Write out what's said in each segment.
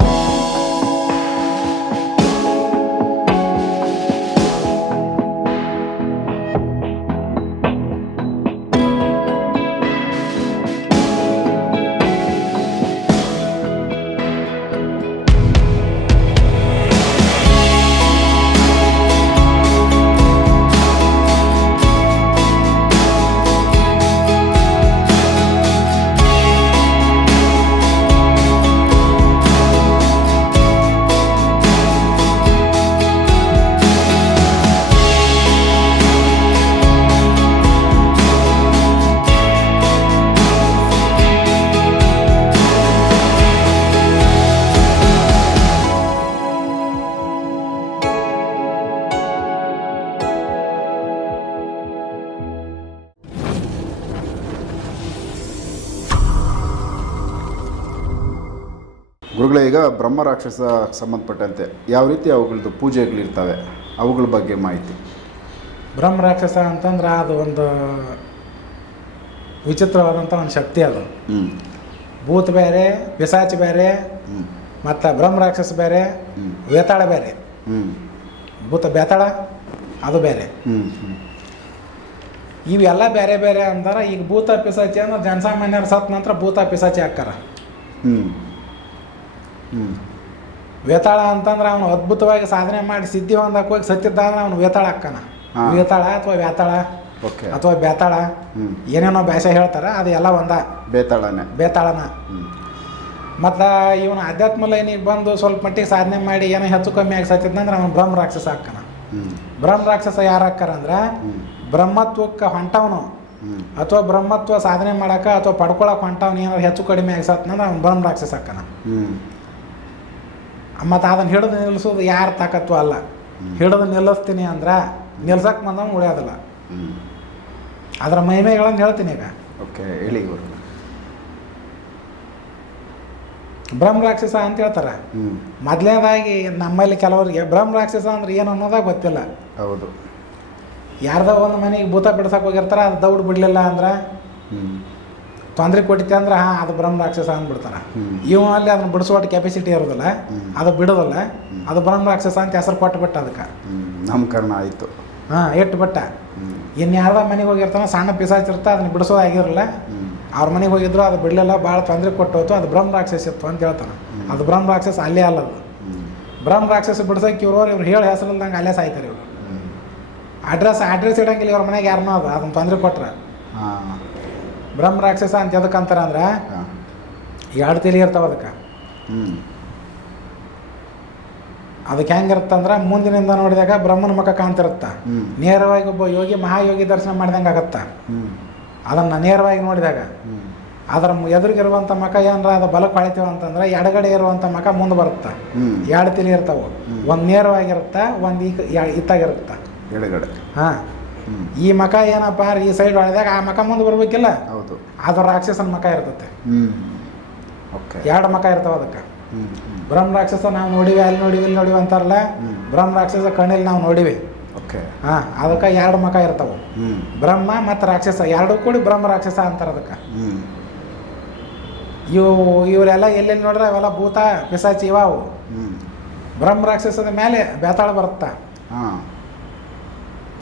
you ಗುರುಗಳೇ ಈಗ ಬ್ರಹ್ಮ ರಾಕ್ಷಸ ಸಂಬಂಧಪಟ್ಟಂತೆ ಯಾವ ರೀತಿ ಅವುಗಳದ್ದು ಪೂಜೆಗಳಿರ್ತವೆ? ಅವುಗಳ ಬಗ್ಗೆ ಮಾಹಿತಿ. ಬ್ರಹ್ಮ ರಾಕ್ಷಸ ಅಂತಂದ್ರೆ ಅದು ಒಂದು ವಿಚಿತ್ರವಾದಂಥ ಒಂದು ಶಕ್ತಿ ಅದು. ಭೂತ ಬೇರೆ ಪಿಸಾಚಿ ಬೇರೆ ಮತ್ತು ಬ್ರಹ್ಮ ರಾಕ್ಷಸ ಬೇರೆ ವೇತಾಳ ಬೇರೆ. ಭೂತ ಬೇತಾಳ ಅದು ಬೇರೆ. ಇವೆಲ್ಲ ಬೇರೆ ಬೇರೆ ಅಂದ್ರೆ ಈಗ ಭೂತ ಪಿಸಾಚಿ ಅಂದ್ರೆ ಜನಸಾಮಾನ್ಯರು ಸತ್ ನಂತರ ಭೂತ ಪಿಸಾಚಿ ಹಾಕ್ಕಾರ. ವೇತಾಳ ಅಂತಂದ್ರೆ ಅವನು ಅದ್ಭುತವಾಗಿ ಸಾಧನೆ ಮಾಡಿ ಸಿದ್ಧಿ ಹೊಂದಕ್ಕೆ ಹೋಗಿ ಸತ್ತಿದ್ದ ಅಂದ್ರೆ ಅವನು ವೇತಾಳ ಅಕ್ಕನ. ವೇತಾಳ ಅಥವಾ ವ್ಯಾತಾಳ ಓಕೆ. ಅಥವಾ ಬೇತಾಳ ಏನೇನೋ ಭಾಷೆ ಹೇಳ್ತಾರೆ ಅದು ಎಲ್ಲ ಒಂದ. ಬೇತಾಳನೆ. ಬೇತಾಳನ. ಮತ್ತು ಇವನು ಅಧ್ಯಾತ್ಮ ಲೈನಿಗೆ ಬಂದು ಸ್ವಲ್ಪ ಮಟ್ಟಿಗೆ ಸಾಧನೆ ಮಾಡಿ ಏನೋ ಹೆಚ್ಚು ಕಮ್ಮಿ ಆಗಿ ಸತ್ತಿದ್ದಂದ್ರೆ ಅವನು ಬ್ರಹ್ಮ ರಾಕ್ಷಸ ಅಕ್ಕನ. ಬ್ರಹ್ಮ ರಾಕ್ಷಸ ಯಾರು ಹಾಕ್ಕಾರಂದ್ರೆ ಹ್ಞೂ ಬ್ರಹ್ಮತ್ವಕ್ಕೆ ಹೊಂಟವನು. ಅಥವಾ ಬ್ರಹ್ಮತ್ವ ಸಾಧನೆ ಮಾಡಕ್ಕೆ ಅಥವಾ ಪಡ್ಕೊಳಕ್ಕೆ ಹೊಂಟವನು ಏನಾರು ಹೆಚ್ಚು ಕಡಿಮೆ ಆಗಿ ಸತ್ತಂದ್ರೆ ಅವನು ಬ್ರಹ್ಮ ರಾಕ್ಷಸ ಅಕ್ಕನ. ಹ್ಞೂ ಮತ್ತು ಅದನ್ನು ಹಿಡಿದು ನಿಲ್ಲಿಸೋದು ಯಾರ ತಾಕತ್ವ ಅಲ್ಲ. ಹಿಡಿದು ನಿಲ್ಲಿಸ್ತೀನಿ ಅಂದ್ರೆ ನಿಲ್ಸಕ್ಕೆ ಬಂದವನು ಉಳಿಯೋದಿಲ್ಲ ಅದರ ಮಹಿಮೆಗಳನ್ನು ಹೇಳ್ತೀನಿ ಈಗ. ಓಕೆ ಹೇಳಿ ಗುರು. ಬ್ರಹ್ಮ ರಾಕ್ಷಸ ಅಂತ ಹೇಳ್ತಾರೆ. ಮೊದಲನೇದಾಗಿ ನಮ್ಮಲ್ಲಿ ಕೆಲವರಿಗೆ ಬ್ರಹ್ಮ ರಾಕ್ಷಸ ಅಂದ್ರೆ ಏನು ಅನ್ನೋದಾಗ ಗೊತ್ತಿಲ್ಲ. ಹೌದು. ಯಾರ್ದೋ ಒಂದು ಮನೆಗೆ ಭೂತ ಬಿಡ್ಸಕ್ಕೆ ಹೋಗಿರ್ತಾರೆ ಅದು ದೌಡ್ ಬಿಡಲಿಲ್ಲ ಅಂದ್ರೆ ತೊಂದರೆ ಕೊಟ್ಟಿತ್ತೆ ಅಂದ್ರೆ ಹಾಂ ಅದು ಬ್ರಹ್ಮ ರಾಕ್ಷಸ ಅಂದ್ಬಿಡ್ತಾನೆ. ಇವ ಅಲ್ಲಿ ಅದನ್ನ ಬಿಡಿಸುವಷ್ಟು ಕೆಪಾಸಿಟಿ ಇರೋದಿಲ್ಲ. ಅದು ಬಿಡೋದಿಲ್ಲ. ಅದು ಬ್ರಹ್ಮ ರಾಕ್ಷಸ ಅಂತ ಹೆಸರು ಕೊಟ್ಟು ಬಿಟ್ಟ ಅದಕ್ಕೆ ನಮ್ಮ ನಾಮಕರಣ ಆಯಿತು. ಹಾಂ ಎಟ್ಟು ಬಿಟ್ಟ. ಇನ್ನು ಯಾರ್ದ ಮನೆಗೆ ಹೋಗಿರ್ತಾನೆ ಸಣ್ಣ ಪಿಸಾಚಿರ್ತ ಅದನ್ನ ಬಿಡಿಸೋದು ಆಗಿರಲ್ಲ. ಹ್ಞೂ ಅವ್ರ ಮನೆಗೆ ಹೋಗಿದ್ರು ಅದು ಬಿಡಲಿಲ್ಲ ಭಾಳ ತೊಂದರೆ ಕೊಟ್ಟು ಹೋಯ್ತು ಅದು ಬ್ರಹ್ಮ ರಾಕ್ಷಸ ಇತ್ತು ಅಂತ ಹೇಳ್ತಾನೆ. ಅದು ಬ್ರಹ್ಮ ರಾಕ್ಷಸ ಅಲ್ಲೇ ಅಲ್ಲ ಅದು. ಬ್ರಹ್ಮ ರಾಕ್ಷಸ ಬಿಡ್ಸಕ್ಕೆ ಇವ್ರವ್ರು ಇವ್ರು ಹೇಳಿ ಹೆಸರಿಲ್ದಂಗೆ ಅಲ್ಲೇ ಸಾಯ್ತಾರೆ ಇವರು. ಅಡ್ರೆಸ್ ಅಡ್ರೆಸ್ ಇಡಂಗಿಲ್ಲ ಇವ್ರ ಮನೆಗೆ ಯಾರನ್ನೋ ಅದು. ಅದನ್ನ ತೊಂದರೆ ಕೊಟ್ರೆ. ಹಾಂ. ಬ್ರಹ್ಮ ರಾಕ್ಷಸ ಅಂತ ಎದಕ್ಕೆ ಅಂತಾರೆ ಅಂದ್ರೆ ಎರಡು ತಲೆ ಇರ್ತಾವ ಅದಕ್ಕೆ. ಅದಕ್ಕೆ ಹೆಂಗಿರುತ್ತಂದ್ರೆ ಮುಂದಿನಿಂದ ನೋಡಿದಾಗ ಬ್ರಹ್ಮನ ಮುಖ ಕಾಣ್ತಿರುತ್ತ. ನೇರವಾಗಿ ಒಬ್ಬ ಯೋಗಿ ಮಹಾಯೋಗಿ ದರ್ಶನ ಮಾಡಿದಂಗೆ ಆಗತ್ತ. ಅದನ್ನು ನೇರವಾಗಿ ನೋಡಿದಾಗ ಅದರ ಎದುರಿಗಿರುವಂಥ ಮಖ ಏನರ ಅದು ಬಲಕ್ಕೆ ಹೊಳಿತೀವಿ ಅಂತಂದ್ರೆ ಎಡಗಡೆ ಇರುವಂಥ ಮಖ ಮುಂದೆ ಬರುತ್ತೆ. ಎರಡು ತಿಳಿ ಇರ್ತಾವೆ. ಒಂದು ನೇರವಾಗಿರುತ್ತೆ ಒಂದು ಈಗ ಇತ್ತಾಗಿರುತ್ತೆ. ಎಡಗಡೆ. ಹಾಂ. ಈ ಮಖ ಏನಪ್ಪ ಈ ಸೈಡ್ ಹೊಳೆದಾಗ ಆ ಮಖ ಮುಂದೆ ಬರ್ಬೇಕಿಲ್ಲ? ಹೌದು. ಅದು ರಾಕ್ಷಸನ ಮಖ ಇರ್ತತೆ. ಓಕೆ. ಎರಡು ಮಖ ಇರ್ತಾವ ಅದಕ್ಕೆ. ಬ್ರಹ್ಮ ರಾಕ್ಷಸ ನಾವು ನೋಡಿವಿ ಅಲ್ಲಿ ನೋಡಿವಿ ಇಲ್ಲಿ ನೋಡಿವಿ ಅಂತಾರಲ್ಲ? ಬ್ರಹ್ಮ ರಾಕ್ಷಸ ಕಣ್ಣಲ್ಲಿ ನಾವು ನೋಡಿವಿ. ಓಕೆ. ಹಾಂ ಅದಕ್ಕೆ ಎರಡು ಮಖ ಇರ್ತಾವೆ. ಬ್ರಹ್ಮ ಮತ್ತು ರಾಕ್ಷಸ ಎರಡೂ ಕೂಡಿ ಬ್ರಹ್ಮ ರಾಕ್ಷಸ ಅಂತಾರೆ ಅದಕ್ಕೆ. ಇವು ಇವರೆಲ್ಲ ಎಲ್ಲೆಲ್ಲಿ ನೋಡ್ರೆ ಅವೆಲ್ಲ ಭೂತ ಪಿಸಾಚಿ ಇವ ಅವು. ಹ್ಞೂ ಬ್ರಹ್ಮ ರಾಕ್ಷಸದ ಮೇಲೆ ಬೇತಾಳ ಬರುತ್ತಾ? ಹಾಂ.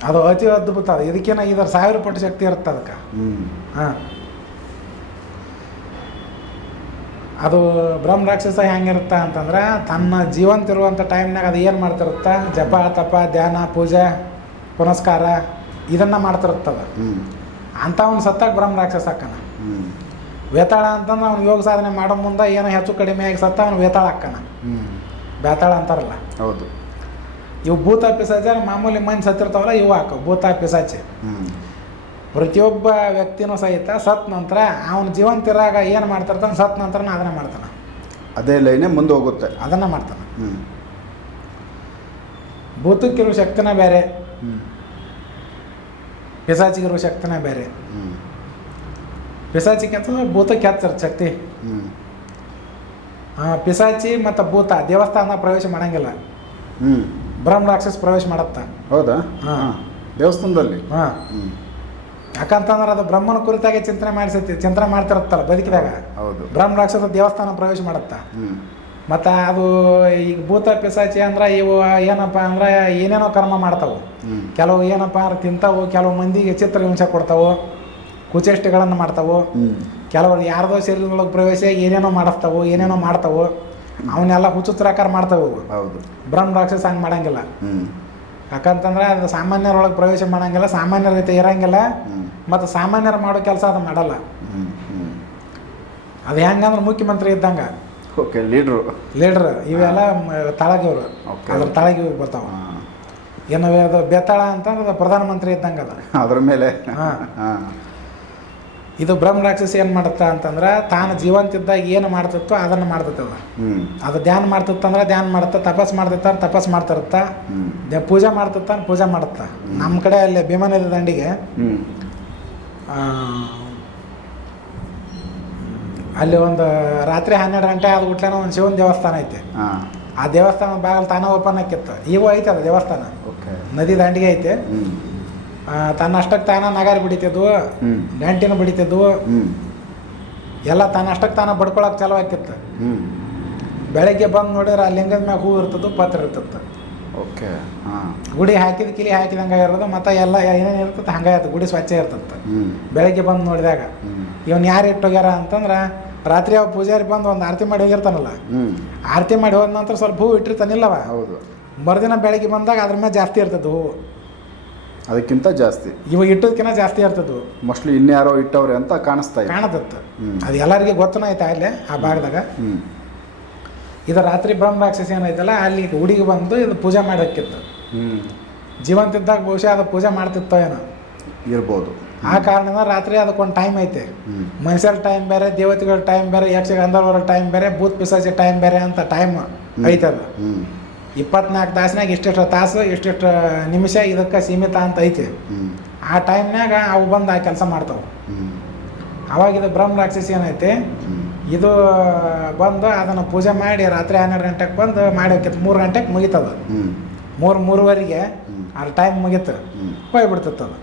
ಅದು ಅತಿ ಅದ್ಭುತ ಅದು. ಇದಕ್ಕೇನ ಇದರ ಸಾವಿರ ಪಟ್ಟು ಶಕ್ತಿ ಇರುತ್ತೆ ಅದಕ್ಕೆ. ಹಾಂ. ಅದು ಬ್ರಹ್ಮ ರಾಕ್ಷಸ ಹೆಂಗಿರುತ್ತೆ ಅಂತಂದ್ರೆ ತನ್ನ ಜೀವಂತ ಇರುವಂಥ ಟೈಮ್ನಾಗ ಅದು ಏನು ಮಾಡ್ತಿರುತ್ತೆ? ಜಪ ತಪ ಧ್ಯಾನ ಪೂಜೆ ಪುನಸ್ಕಾರ ಇದನ್ನು ಮಾಡ್ತಿರುತ್ತದ ಅಂತ ಅಂಥವ್ನು ಸತ್ತಾಗ ಬ್ರಹ್ಮ ರಾಕ್ಷಸ ಹಾಕನ ವೇತಾಳ ಅಂತಂದ್ರೆ ಅವ್ನು ಯೋಗ ಸಾಧನೆ ಮಾಡೋ ಮುಂದೆ ಏನೋ ಹೆಚ್ಚು ಕಡಿಮೆ ಆಗಿ ಸತ್ತ ಅವ್ನು ವೇತಾಳ ಹಾಕನ ಬೇತಾಳ ಅಂತಾರಲ್ಲ. ಹೌದು. ಇವು ಭೂತ ಪಿಸಾಚ ಮಾಮೂಲಿ ಮನ್ಸು ಸತ್ತಿರ್ತಾವಲ್ಲ ಇವು ಹಾಕು ಭೂತ ಪಿಸಾಚೆ. ಪ್ರತಿಯೊಬ್ಬ ವ್ಯಕ್ತಿನೂ ಸಹಿತ ಸತ್ ನಂತರ ಅವನ ಜೀವಂತ ಇರಾಗ ಏನು ಮಾಡ್ತಿರ್ತಾನೆ ಸತ್ ನಂತರ ಅದನ್ನ ಮಾಡ್ತಾನೆ. ಅದೇ ಲೈನೇ ಮುಂದೆ ಹೋಗುತ್ತೆ. ಅದನ್ನು ಮಾಡ್ತಾನೆ. ಹ್ಞೂ ಶಕ್ತಿನ ಶಕ್ತಿನೇ ಬೇರೆ. ಹ್ಞೂ ಶಕ್ತಿನ ಶಕ್ತಿನೇ ಬೇರೆ. ಹ್ಞೂ ಪಿಸಾಚಿಗೆ ಅಂತಂದ್ರೆ ಭೂತಕ್ಕೆ ಹತ್ತಿರ ಶಕ್ತಿ. ಪಿಸಾಚಿ ಮತ್ತು ಭೂತ ದೇವಸ್ಥಾನ ಪ್ರವೇಶ ಮಾಡಂಗಿಲ್ಲ. ಹ್ಞೂ ಬ್ರಹ್ಮ ರಾಕ್ಷಸ ಪ್ರವೇಶ ಮಾಡತ್ತ? ಹೌದಾ? ಹಾ. ದೇವಸ್ಥಾನದಲ್ಲಿ? ಹಾಂ. ಯಾಕಂತಂದ್ರೆ ಅದು ಬ್ರಹ್ಮನ ಕುರಿತಾಗಿ ಚಿಂತನೆ ಮಾಡಿಸತಿ ಚಿಂತನೆ ಮಾಡ್ತಿರತ್ತಲ್ಲ ಬದುಕಿದಾಗ. ಹೌದು. ಬ್ರಹ್ಮ ರಾಕ್ಷಸ ದೇವಸ್ಥಾನ ಪ್ರವೇಶ ಮಾಡತ್ತ? ಮತ್ತು ಅದು ಈಗ ಭೂತ ಪಿಸಾಚಿ ಅಂದ್ರೆ ಇವು ಏನಪ್ಪ ಅಂದ್ರೆ ಏನೇನೋ ಕರ್ಮ ಮಾಡ್ತಾವು. ಕೆಲವು ಏನಪ್ಪ ಅಂದ್ರೆ ತಿಂತಾವು ಕೆಲವು ಮಂದಿಗೆ ಚಿತ್ರ ಹಿಂಸೆ ಕೊಡ್ತಾವು ಕುಚೇಷ್ಟೆಗಳನ್ನು ಮಾಡ್ತಾವು. ಕೆಲವರು ಯಾರದೋ ಶರೀರದೊಳಗೆ ಪ್ರವೇಶ ಏನೇನೋ ಮಾಡಿಸ್ತಾವು ಏನೇನೋ ಮಾಡ್ತಾವು. ಅವನ್ನೆಲ್ಲ ಹುಚ್ಚುತ್ತರಾಕಾರ ಮಾಡ್ತಾವೆ. ಹೌದು. ಬ್ರಹ್ಮ ರಾಕ್ಷಸ ಹಂಗೆ ಮಾಡಂಗಿಲ್ಲ. ಯಾಕಂತಂದ್ರೆ ಅದು ಸಾಮಾನ್ಯರೊಳಗೆ ಪ್ರವೇಶ ಮಾಡಂಗಿಲ್ಲ ಸಾಮಾನ್ಯರ ರೀತಿ ಇರಂಗಿಲ್ಲ ಮತ್ತು ಸಾಮಾನ್ಯರು ಮಾಡೋ ಕೆಲಸ ಅದು ಮಾಡಲ್ಲ. ಅದು ಹೆಂಗಂದ್ರೆ ಮುಖ್ಯಮಂತ್ರಿ ಇದ್ದಂಗೆ. ಓಕೆ ಲೀಡ್ರು. ಲೀಡ್ರ್ ಇವೆಲ್ಲ ತಳಗಿವ್ರು. ಅದ್ರ ತಳಗಿ ಬರ್ತಾವ. ಏನು ಅದು ಬೆತ್ತಳ ಅಂತಂದ್ರೆ ಅದು ಪ್ರಧಾನಮಂತ್ರಿ ಇದ್ದಂಗೆ ಅದು. ಅದ್ರ ಮೇಲೆ. ಹಾ. ಇದು ಬ್ರಹ್ಮ ರಾಕ್ಷಸ ಏನು ಮಾಡುತ್ತಾ ಅಂತಂದ್ರೆ ತಾನು ಜೀವಂತಿದ್ದಾಗ ಏನು ಮಾಡ್ತಿತ್ತೋ ಅದನ್ನು ಮಾಡ್ತಿತ್ತು ಅದು ಅದು ಧ್ಯಾನ ಮಾಡ್ತಿತ್ತಂದ್ರೆ ಧ್ಯಾನ ಮಾಡುತ್ತೆ ತಪಸ್ ಮಾಡ್ತಿತ್ತ ತಪಸ್ ಮಾಡ್ತಿರುತ್ತ. ಪೂಜೆ ಮಾಡ್ತಿತ್ತ ಪೂಜೆ ಮಾಡುತ್ತ. ನಮ್ಮ ಕಡೆ ಅಲ್ಲಿ ಭೀಮನದ ನದಿ ದಂಡಿಗೆ ಅಲ್ಲಿ ಒಂದು ರಾತ್ರಿ ಹನ್ನೆರಡು ಗಂಟೆ ಆದ ಕೂಡ್ಲೇನ ಒಂದು ಶಿವನ ದೇವಸ್ಥಾನ ಐತೆ. ಆ ದೇವಸ್ಥಾನ ಬಾಗಿಲು ತಾನೇ ಓಪನ್ ಆಕಿತ್ತು ಈಗ ಐತೆ ಅದು ದೇವಸ್ಥಾನ. ಓಕೆ ನದಿ ದಂಡಿಗೆ ಐತೆ. ತನ್ನಷ್ಟಕ್ಕೆ ತಾನ ನಗಾರಿ ಬಿಡಿತಿದ್ವು ಗಂಟಿನ ಬಿಡಿತಿದ್ವು ಎಲ್ಲ ತನ್ನಷ್ಟಕ್ಕೆ ತಾನ ಬಡ್ಕೊಳಕ್ಕೆ ಚಾಲು ಆಕಿತ್ತು ಬೆಳಗ್ಗೆ ಬಂದು ನೋಡಿದ್ರೆ ಆ ಲಿಂಗದ ಮ್ಯಾಗ ಹೂ ಇರ್ತದ್ದು ಪತ್ರ ಇರ್ತತ್ತು ಓಕೆ ಹಾಂ. ಗುಡಿ ಹಾಕಿದ ಕಿಲಿ ಹಾಕಿದಂಗೆ ಇರೋದು ಮತ್ತು ಎಲ್ಲ ಏನೇನು ಇರ್ತದೆ ಹಂಗೆ ಇರ್ತದೆ ಗುಡಿ ಸ್ವಚ್ಛ ಇರ್ತದೆ ಬೆಳಗ್ಗೆ ಬಂದು ನೋಡಿದಾಗ. ಇವನ್ ಯಾರು ಇಟ್ಟೋಗ್ಯಾರ ಅಂತಂದ್ರೆ ರಾತ್ರಿ ಅವ ಪೂಜಾರಿ ಬಂದು ಒಂದು ಆರತಿ ಮಾಡಿ ಹೋಗಿರ್ತಾನಲ್ಲ. ಆರತಿ ಮಾಡಿ ಹೋದ ನಂತರ ಸ್ವಲ್ಪ ಹೂ ಇಟ್ಟಿರ್ತಾನಿಲ್ಲವ. ಹೌದು. ಮರುದಿನ ಬೆಳಗ್ಗೆ ಬಂದಾಗ ಅದ್ರ ಮೇಲೆ ಜಾಸ್ತಿ ಇರ್ತದೆ ಹೂವು ಅದಕ್ಕಿಂತ ಜಾಸ್ತಿ. ಇವಾಗ ಇಟ್ಟೋದಕ್ಕಿಂತ ಜಾಸ್ತಿ ಇರ್ತದೆ ಹೂವು. ಮೋಸ್ಟ್ಲಿ ಇನ್ಯಾರೋ ಇಟ್ಟವ್ರೆ ಅಂತ ಕಾಣಿಸ್ತಾ ಇದೆ ಕಾಣತತ್ತು ಹ್ಮ್. ಅದು ಎಲ್ಲರಿಗೆ ಗೊತ್ತನ ಐತೆ ಅಲ್ಲೇ ಆ ಭಾಗದಾಗ? ಹ್ಮ್. ಇದು ರಾತ್ರಿ ಬ್ರಹ್ಮ ರಾಕ್ಷಸಿ ಏನೈತಲ್ಲ ಅಲ್ಲಿ ಹುಡುಗಿ ಬಂದು ಇದು ಪೂಜೆ ಮಾಡೋಕ್ಕಿತ್ತು. ಜೀವಂತ ಇದ್ದಾಗ ಬಹುಶಃ ಅದು ಪೂಜೆ ಮಾಡ್ತಿತ್ತೋ ಏನೋ. ಇರ್ಬೋದು. ಆ ಕಾರಣದಿಂದ ರಾತ್ರಿ ಅದಕ್ಕೊಂದು ಟೈಮ್ ಐತೆ. ಮನುಷ್ಯರ ಟೈಮ್ ಬೇರೆ ದೇವತೆಗಳ ಟೈಮ್ ಬೇರೆ ಯಕ್ಷ ಗಂಧರ್ವರ ಟೈಮ್ ಬೇರೆ ಬೂತ್ ಪಿಸಾಚಿ ಟೈಮ್ ಬೇರೆ ಅಂತ ಟೈಮ್ ಐತೆ ಅದು ಹ್ಮ್. ಇಪ್ಪತ್ನಾಲ್ಕು ತಾಸಿನಾಗ ಇಷ್ಟಿಷ್ಟು ತಾಸು ಇಷ್ಟಿಷ್ಟು ನಿಮಿಷ ಇದಕ್ಕೆ ಸೀಮಿತ ಅಂತ ಐತಿ. ಆ ಟೈಮ್ನಾಗ ಅವು ಬಂದು ಆ ಕೆಲಸ ಮಾಡ್ತಾವೆ. ಅವಾಗ ಇದು ಬ್ರಹ್ಮ ರಾಕ್ಷಸಿ ಏನೈತಿ? ಇದು ಬಂದು ಅದನ್ನು ಪೂಜೆ ಮಾಡಿ ರಾತ್ರಿ ಹನ್ನೆರಡು ಗಂಟೆಗೆ ಬಂದು ಮಾಡಿ ಹೋಗ್ತಿತ್ತು ಮೂರು ಗಂಟೆಗೆ ಮುಗಿತದ. ಮೂರು ಮೂರುವರೆಗೆ. ಆ ಟೈಮ್ ಮುಗೀತು. ಹೋಗ್ಬಿಡ್ತದ ಹೋಗ್ಬಿಡ್ತಿತ್ತು ಅದು.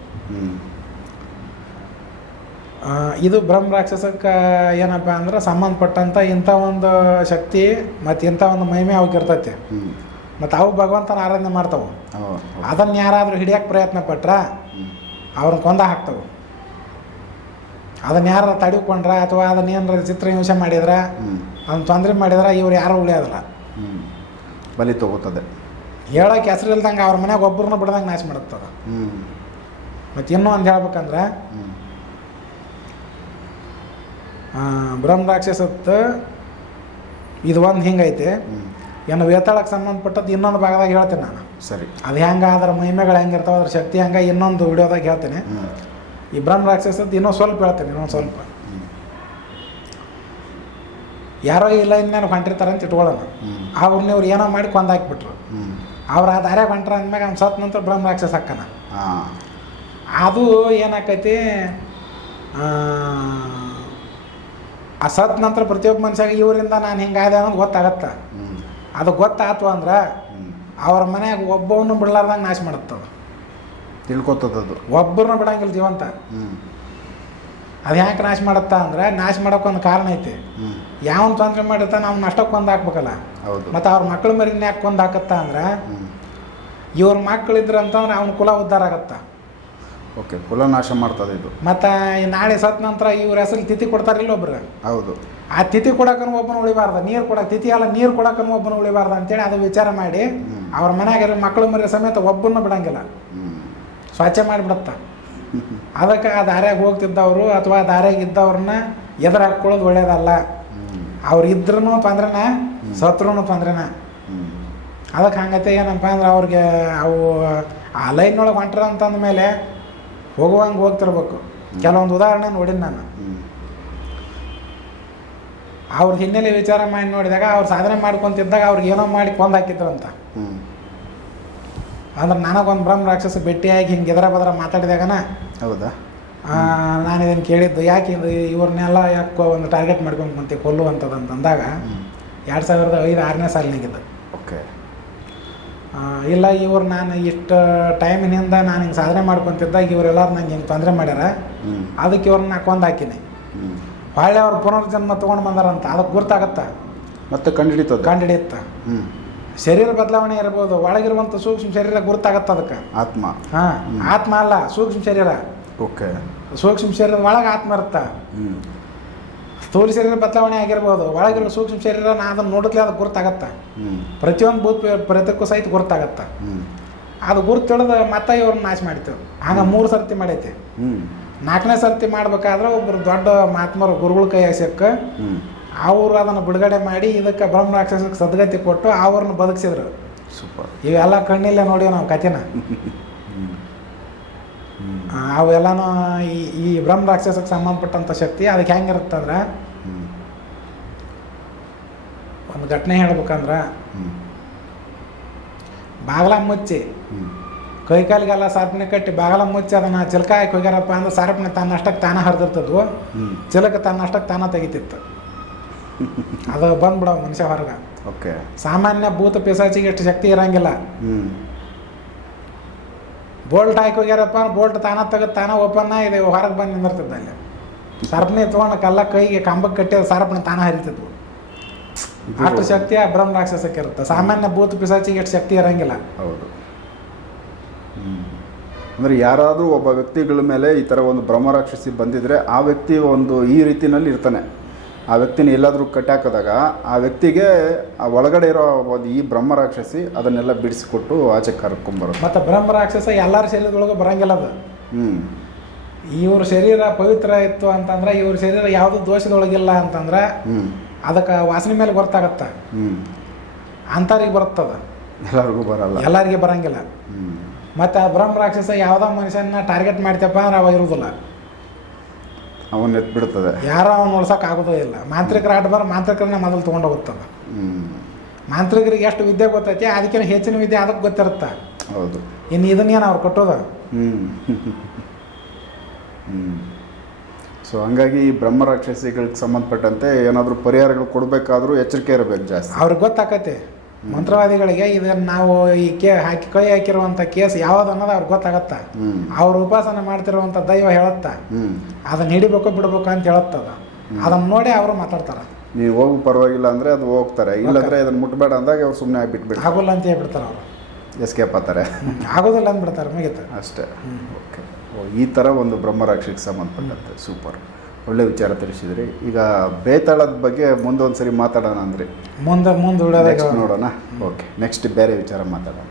ಆ, ಇದು ಬ್ರಹ್ಮ ರಾಕ್ಷಸಕ್ಕೆ ಏನಪ್ಪ ಅಂದ್ರೆ ಸಂಬಂಧಪಟ್ಟಂಥ ಇಂಥ ಒಂದು ಶಕ್ತಿ ಮತ್ತು ಇಂಥ ಒಂದು ಮಹಿಮೆ ಅವಕ್ಕೆ ಇರ್ತೈತಿ ಹ್ಮ್. ಮತ್ತು ಅವು ಭಗವಂತನ ಆರಾಧನೆ ಮಾಡ್ತಾವೆ. ಅದನ್ನು ಯಾರಾದರೂ ಹಿಡಿಯೋಕೆ ಪ್ರಯತ್ನ ಪಟ್ರ ಅವ್ರನ್ನ ಕೊಂದ ಹಾಕ್ತವೆ. ಅದನ್ನ ಯಾರು ತಡಿಕೊಂಡ್ರ ಅಥವಾ ಅದನ್ನ ಏನಾರ ಚಿತ್ರ ಹಿಂಸೆ ಮಾಡಿದ್ರ ಅದನ್ನ ತೊಂದರೆ ಮಾಡಿದ್ರೆ ಇವ್ರು ಯಾರೂ ಉಳಿಯೋದಿಲ್ಲ. ಬಲಿ ತಗೋತದೆ. ಹೇಳೋಕೆ ಹೆಸರು ಇಲ್ದಂಗೆ ಅವ್ರ ಮನೆಗೆ ಒಬ್ಬರನ್ನ ಬಿಡ್ದಂಗೆ ನಾಶ ಮಾಡುತ್ತದ. ಮತ್ತು ಇನ್ನೂ ಒಂದು ಹೇಳ್ಬೇಕಂದ್ರೆ ಬ್ರಹ್ಮ ರಾಕ್ಷಸತ್ತು ಇದು ಒಂದು ಹಿಂಗೈತೆ. ಏನು ವೇತಾಳಕ್ಕೆ ಸಂಬಂಧಪಟ್ಟದ್ದು ಇನ್ನೊಂದು ಭಾಗದಾಗ ಹೇಳ್ತೀನಿ ನಾನು. ಸರಿ. ಅದು ಹೆಂಗೆ ಅದ್ರ ಮಹಿಮೆಗಳು ಹೆಂಗಿರ್ತಾವೆ ಅದ್ರ ಶಕ್ತಿ ಹೆಂಗೆ ಇನ್ನೊಂದು ವಿಡಿಯೋದಾಗ ಹೇಳ್ತೀನಿ. ಈ ಬ್ರಹ್ಮ ರಾಕ್ಷಸದ್ದು ಇನ್ನೂ ಸ್ವಲ್ಪ ಹೇಳ್ತೀನಿ ಇನ್ನೊಂದು ಸ್ವಲ್ಪ. ಯಾರೋ ಇಲ್ಲ ಇನ್ನೇನು ಹೊಂಟಿರ್ತಾರೆ ಅಂತ ಇಟ್ಕೊಳ್ಳೋಣ. ಅವ್ರನ್ನ ಇವ್ರು ಏನೋ ಮಾಡಿ ಕೊಂದಾಕ್ಬಿಟ್ರು ಅವ್ರು ಆ ದಾರ್ಯಾಗ ಹೊಂಟ್ರ ಅಂದ್ಮ್ಯಾಗ ಅವ್ನು ಸತ್ ನಂತರ ಬ್ರಹ್ಮ ರಾಕ್ಷಸ ಹಾಕನ ಅದು ಏನಾಕೈತಿ? ಆ, ಸತ್ ನಂತರ ಪ್ರತಿಯೊಬ್ಬ ಮನುಷ್ಯಾಗ ಇವರಿಂದ ನಾನು ಹಿಂಗಾದೆ ಅನ್ನೋದು ಗೊತ್ತಾಗತ್ತ? ಅದು ಗೊತ್ತಾತು ಅಂದ್ರೆ ಅವ್ರ ಮನೆಯಾಗ ಒಬ್ಬವನ್ನು ಬಿಡ್ಲಾರ್ದಂಗೆ ನಾಶ ಮಾಡುತ್ತದ. ತಿಳ್ಕೊತದದು. ಒಬ್ಬರನ್ನ ಬಿಡಂಗಿಲ್ಲ ಜೀವಂತ. ಅದು ಯಾಕೆ ನಾಶ ಮಾಡುತ್ತಾ ಅಂದ್ರೆ ನಾಶ ಮಾಡೋಕ್ಕೊಂದು ಕಾರಣ ಐತಿ. ಯಾವನ್ ತೊಂದರೆ ಮಾಡಿರ್ತಾನೆ ನಾವು ನಷ್ಟಕ್ಕೆ ಒಂದು ಹಾಕ್ಬೇಕಲ್ಲ. ಹೌದು. ಮತ್ತು ಅವ್ರ ಮಕ್ಳ ಮರಿನ ಯಾಕೆ ಕೊಂದು ಹಾಕತ್ತ ಅಂದ್ರೆ ಇವ್ರ ಮಕ್ಳಿದ್ರು ಅಂತಂದ್ರೆ ಅವ್ನ ಕುಲ ಉದ್ಧಾರ ಆಗತ್ತ. ಓಕೆ ಕುಲನಾಶ ಮಾಡ್ತದೆ ಇದು. ಮತ್ತು ನಾಳೆ ಸತ್ ನಂತರ ಇವ್ರ ಹೆಸರು ತಿಥಿ ಕೊಡ್ತಾರಿಲ್ಲ ಒಬ್ರು? ಹೌದು. ಆ ತಿಥಿ ಕೊಡಕನು ಒಬ್ಬನ ಉಳಿಬಾರ್ದು. ನೀರು ಕೊಡಕ್ಕೆ ತಿಥಿ ಅಲ್ಲ ನೀರು ಕೊಡಕನು ಒಬ್ಬನ ಉಳಿಬಾರ್ದು ಅಂತೇಳಿ ಅದು ವಿಚಾರ ಮಾಡಿ. ಅವ್ರ ಮನೆಯಾಗ ಮಕ್ಕಳು ಮರಿ ಸಮೇತ ಒಬ್ಬನ ಬಿಡಂಗಿಲ್ಲ. ಸ್ವಚ್ಛ ಮಾಡಿಬಿಡತ್ತ. ಅದಕ್ಕೆ ಆ ದಾರ್ಯಾಗ ಹೋಗ್ತಿದ್ದವರು ಅಥವಾ ದಾರ್ಯಾಗ ಇದ್ದವ್ರನ್ನ ಎದುರು ಹಾಕ್ಕೊಳ್ಳೋದು ಒಳ್ಳೇದಲ್ಲ ಅವ್ರು ಇದ್ರೂ ತೊಂದ್ರೆನ? ಸತ್ರೂ ತೊಂದ್ರೆನ? ಅದಕ್ಕೆ ಹಂಗತೆ ಏನಪ್ಪ ಅಂದ್ರೆ ಅವ್ರಿಗೆ ಅವು ಆ ಲೈನ್ನೊಳಗೆ ಹೊಂಟ್ರ ಅಂತಂದ ಮೇಲೆ ಹೋಗುವಂಗೆ ಹೋಗ್ತಿರ್ಬೇಕು. ಕೆಲವೊಂದು ಉದಾಹರಣೆ ನೋಡಿನಿ ನಾನು. ಅವ್ರ ಹಿನ್ನೆಲೆ ವಿಚಾರ ಮಾಡಿ ನೋಡಿದಾಗ ಅವ್ರು ಸಾಧನೆ ಮಾಡ್ಕೊಂತಿದ್ದಾಗ ಅವ್ರಿಗೆ ಏನೋ ಮಾಡಿ ಕೊಂದು ಹಾಕಿದ್ರು ಅಂತ. ಅಂದ್ರೆ ನನಗೊಂದು ಬ್ರಹ್ಮ ರಾಕ್ಷಸ ಭೇಟಿಯಾಗಿ ಹಿಂಗೆ ಎದರ ಬದರ ಮಾತಾಡಿದಾಗನ ಹೌದಾ? ನಾನು ಇದನ್ನು ಕೇಳಿದ್ದು ಯಾಕೆ ಇವ್ರನ್ನೆಲ್ಲ ಯಾಕೆ ಒಂದು ಟಾರ್ಗೆಟ್ ಮಾಡ್ಕೊಂಡು ಕುಂತಿ ಕೊಲ್ಲುವಂಥದ್ದು ಅಂತಂದಾಗ ಎರಡು ಸಾವಿರದ ಐದು ಆರನೇ ಸಾಲಿನಾಗಿದ್ದು. ಓಕೆ ಇಲ್ಲ ಇವ್ರು ನಾನು ಇಷ್ಟು ಟೈಮಿನಿಂದ ನಾನು ಹಿಂಗೆ ಸಾಧನೆ ಮಾಡ್ಕೊತಿದ್ದಾಗ ಇವರೆಲ್ಲರೂ ನಂಗೆ ಹಿಂಗೆ ತೊಂದರೆ ಮಾಡ್ಯಾರ. ಅದಕ್ಕೆ ಇವ್ರನ್ನ ಕೊಂದು ಹಾಕಿನಿ. ಹೊಳ್ಳೆ ಅವ್ರು ಪುನರ್ಜನ್ಮ ತೊಗೊಂಡು ಬಂದಾರಂತ ಅದಕ್ಕೆ ಗುರ್ತಾಗತ್ತ? ಮತ್ತೆ ಕಂಡುಹಿಡಿತದೆ ಕಂಡಿಡಿಯುತ್ತೆ ಹ್ಞೂ ಶರೀರ ಬದಲಾವಣೆ ಇರ್ಬೋದು ಒಳಗಿರುವಂಥ ಸೂಕ್ಷ್ಮ ಶರೀರ ಗುರುತಾಗತ್ತೆ ಅದಕ್ಕೆ. ಆತ್ಮ. ಹಾಂ. ಆತ್ಮ ಅಲ್ಲ ಸೂಕ್ಷ್ಮ ಶರೀರ. ಓಕೆ. ಸೂಕ್ಷ್ಮ ಶರೀರದ ಒಳಗೆ ಆತ್ಮ ಇರುತ್ತೆ. ಸ್ಥೂಲ ಶರೀರ ಬದಲಾವಣೆ ಆಗಿರ್ಬೋದು. ಒಳಗಿರೋ ಸೂಕ್ಷ್ಮ ಶರೀರ ನಾ ಅದನ್ನು ನೋಡಿದ್ಲೆ ಅದು ಗುರುತಾಗತ್ತೆ. ಪ್ರತಿಯೊಂದು ಭೂತ್ ಪ್ರತಿಕ್ಕೂ ಸಹಿತ ಗುರುತಾಗತ್ತೆ. ಅದು ಗುರುತು ತಿಳಿದು ಮತ್ತೆ ಇವ್ರನ್ನ ನಾಶ ಮಾಡ್ತೇವೆ ಆಗ ಮೂರು ಸರ್ತಿ ಮಾಡೈತಿ. ನಾಲ್ಕನೇ ಸರ್ತಿ ಮಾಡ್ಬೇಕಾದ್ರೆ ಒಬ್ರು ದೊಡ್ಡ ಮಹಾತ್ಮರು ಗುರುಗಳ ಕೈ ಸಿಕ್ಕ ಅವರು ಅದನ್ನು ಬಿಡುಗಡೆ ಮಾಡಿ ಇದಕ್ಕೆ ಬ್ರಹ್ಮ ರಾಕ್ಷಸಕ್ಕೆ ಸದ್ಗತಿ ಕೊಟ್ಟು ಅವ್ರನ್ನ ಬದುಕಿಸಿದ್ರು. ಸೂಪರ್. ಇವೆಲ್ಲ ಕಣ್ಣಿಲ್ಲೇ ನೋಡಿ ನಾವು ಕಥೆನ. ಅವೆಲ್ಲನೂ ಈ ಈ ಬ್ರಹ್ಮ ರಾಕ್ಷಸಕ್ಕೆ ಸಂಬಂಧಪಟ್ಟಂಥ ಶಕ್ತಿ ಅದಕ್ಕೆ ಹೆಂಗಿರುತ್ತಂದ್ರೆ ಒಂದು ಘಟನೆ ಹೇಳ್ಬೇಕಂದ್ರೆ ಬಾಗ್ಲ ಮುಚ್ಚಿ ಕೈಕಾಲಿಗೆಲ್ಲ ಕೈ ಕಾಲಿಗೆಲ್ಲ ಸಾರ್ಪಣೆ ಕಟ್ಟಿ ಬಾಗಲ ಮುಚ್ಚಿ ಅದನ್ನು ಚಿಲಕ ಹಾಕಿ ಹೋಗ್ಯಾರಪ್ಪ ಅಂದ್ರೆ ಸಾರ್ಪಣೆ ತನ್ನಷ್ಟಕ್ಕೆ ತಾನೇ ಹರಿದಿರ್ತದ್ವು. ಚಿಲಕ ತನ್ನಷ್ಟಕ್ಕೆ ತಾನೇ ತೆಗಿತಿತ್ತು. ಅದು ಬಂದ್ಬಿಡ ಮನುಷ್ಯ ಹೊರಗೆ. ಓಕೆ. ಸಾಮಾನ್ಯ ಭೂತ ಪಿಸಾಚಿಗೆ ಎಷ್ಟು ಶಕ್ತಿ ಇರಂಗಿಲ್ಲ. ಬೋಲ್ಟ್ ಹಾಕಿ ಹೋಗ್ಯಾರಪ್ಪ ಬೋಲ್ಟ್ ತಾನ ತೆಗೆದು ತಾನ ಓಪನ್ ಇದೆ ಹೊರಗೆ ಬಂದು ನಿಂದಿರ್ತದೆ ಅಲ್ಲಿ. ಸರ್ಪನಿ ತೊಗೊಂಡು ಕಲ್ಲ ಕೈಗೆ ಕಂಬಕ್ಕೆ ಕಟ್ಟಿ ಅದು ಸರಪಣಿ ತಾನ ಹರಿತಿದ್ವು ಅಷ್ಟು ಶಕ್ತಿ ಆ ಬ್ರಹ್ಮ ರಾಕ್ಷಸಕ್ಕೆ ಇರುತ್ತೆ. ಸಾಮಾನ್ಯ ಭೂತ ಪಿಸಾಚಿಗೆ ಎಷ್ಟು ಶಕ್ತಿ ಇರಂಗಿಲ್ಲ. ಹೌದು. ಅಂದ್ರೆ ಯಾರಾದರೂ ಒಬ್ಬ ವ್ಯಕ್ತಿಗಳ ಮೇಲೆ ಈ ಥರ ಒಂದು ಬ್ರಹ್ಮ ರಾಕ್ಷಸಿ ಬಂದಿದ್ರೆ ಆ ವ್ಯಕ್ತಿ ಒಂದು ಈ ರೀತಿನಲ್ಲಿ ಇರ್ತಾನೆ. ಆ ವ್ಯಕ್ತಿನ ಎಲ್ಲಾದರೂ ಕಟ್ಟಾಕಿದಾಗ ಆ ವ್ಯಕ್ತಿಗೆ ಆ ಒಳಗಡೆ ಇರೋ ಒಂದು ಈ ಬ್ರಹ್ಮರಾಕ್ಷಸಿ ಅದನ್ನೆಲ್ಲ ಬಿಡಿಸಿಕೊಟ್ಟು ಆಚೆ ಕರ್ಕೊಂಬರುತ್ತೆ ಮತ್ತು ಬ್ರಹ್ಮ ರಾಕ್ಷಸ ಎಲ್ಲರ ಶರೀರದೊಳಗೆ ಬರಂಗಿಲ್ಲ ಅದು. ಹ್ಞೂ ಇವ್ರ ಶರೀರ ಪವಿತ್ರ ಇತ್ತು ಅಂತಂದ್ರೆ ಇವ್ರ ಶರೀರ ಯಾವುದು ದೋಷದೊಳಗಿಲ್ಲ ಅಂತಂದ್ರೆ ಹ್ಞೂ ಅದಕ್ಕೆ ವಾಸನೆ ಮೇಲೆ ಗೊತ್ತಾಗತ್ತೆ. ಹ್ಞೂ ಅಂಥವ್ರಿಗೆ ಬರುತ್ತದ ಎಲ್ಲರಿಗೂ ಬರಲ್ಲ. ಎಲ್ಲರಿಗೆ ಬರಂಗಿಲ್ಲ. ಮತ್ತು ಆ ಬ್ರಹ್ಮ ರಾಕ್ಷಸ ಯಾವುದೋ ಮನುಷ್ಯನ ಟಾರ್ಗೆಟ್ ಮಾಡ್ತೇಪ್ಪ ಅಂದ್ರೆ ಅವಾಗ ಇರುವುದಿಲ್ಲ ಅವನ್ನ ಎತ್ಬಿಡ್ತದೆ ಯಾರ ಅವ್ನು ಉಳ್ಸಕ್ಕೆ ಆಗೋದೇ ಇಲ್ಲ. ಮಾಂತ್ರಿಕರ ಆಟ ಬಾರ ಮಾಂತ್ರಿಕರನ್ನ ಮೊದಲು ತೊಗೊಂಡು ಹೋಗುತ್ತದ ಹ್ಞೂ ಮಾಂತ್ರಿಕರಿಗೆ ಎಷ್ಟು ವಿದ್ಯೆ ಗೊತ್ತೈತಿ ಅದಕ್ಕಿಂತ ಹೆಚ್ಚಿನ ವಿದ್ಯೆ ಅದಕ್ಕೆ ಗೊತ್ತಿರುತ್ತೆ. ಹೌದು. ಇನ್ನು ಇದನ್ನೇನು ಅವ್ರು ಕೊಟ್ಟೋದು? ಸೊ ಹಂಗಾಗಿ ಈ ಬ್ರಹ್ಮರಾಕ್ಷಸಿಗಳಿಗೆ ಸಂಬಂಧಪಟ್ಟಂತೆ ಏನಾದರೂ ಪರಿಹಾರಗಳು ಕೊಡಬೇಕಾದ್ರೂ ಎಚ್ಚರಿಕೆ ಇರಬೇಕು ಜಾಸ್ತಿ. ಅವ್ರಿಗೆ ಗೊತ್ತಾಕತಿ. ಮಂತ್ರವಾದಿಗಳಿಗೆ ಇದನ್ನು ನಾವು ಈ ಕೇ ಹಾಕಿ ಕೈ ಹಾಕಿರುವಂಥ ಕೇಸ್ ಯಾವ್ದು ಅನ್ನೋದು ಅವ್ರಿಗೆ ಗೊತ್ತಾಗತ್ತ. ಅವ್ರು ಉಪಾಸನೆ ಮಾಡ್ತಿರುವಂಥ ದೈವ ಹೇಳುತ್ತಾ. ಅದನ್ನ ಹಿಡಿಬೇಕು ಬಿಡ್ಬೇಕು ಅಂತ ಹೇಳುತ್ತದ ಅದನ್ನ ನೋಡಿ ಅವರು ಮಾತಾಡ್ತಾರೆ. ನೀವು ಹೋಗು ಪರವಾಗಿಲ್ಲ ಅಂದರೆ ಅದು ಹೋಗ್ತಾರೆ. ಇಲ್ಲಾಂದ್ರೆ ಇದನ್ನ ಮುಟ್ಬೇಡ ಅಂದಾಗ ಅವ್ರು ಸುಮ್ಮನೆ ಬಿಟ್ಬಿಡ್ತಾರೆ. ಆಗೋಲ್ಲ ಅಂತ ಹೇಳ್ಬಿಡ್ತಾರೆ ಅವರು. ಎಸ್ಕೇಪ್ ಆಗ್ತಾರೆ ಆಗೋದಿಲ್ಲ ಅಂದ್ಬಿಡ್ತಾರೆ ಮುಗಿತ. ಅಷ್ಟೇ. ಓಕೆ ಈ ಥರ ಒಂದು ಬ್ರಹ್ಮರಾಕ್ಷಿಗೆ ಸಂಬಂಧಪಟ್ಟಂತೆ. ಸೂಪರ್ ಒಳ್ಳೆ ವಿಚಾರ ತಿಳಿಸಿದ್ರಿ. ಈಗ ಬೇತಾಳದ ಬಗ್ಗೆ ಮುಂದೊಂದು ಸರಿ ಮಾತಾಡೋಣ ಅಂದ್ರೆ ಮುಂದೆ ಮುಂದೆ ನೆಕ್ಸ್ಟ್ ನೋಡೋಣ. ಓಕೆ ನೆಕ್ಸ್ಟ್ ಬೇರೆ ವಿಚಾರ ಮಾತಾಡೋಣ.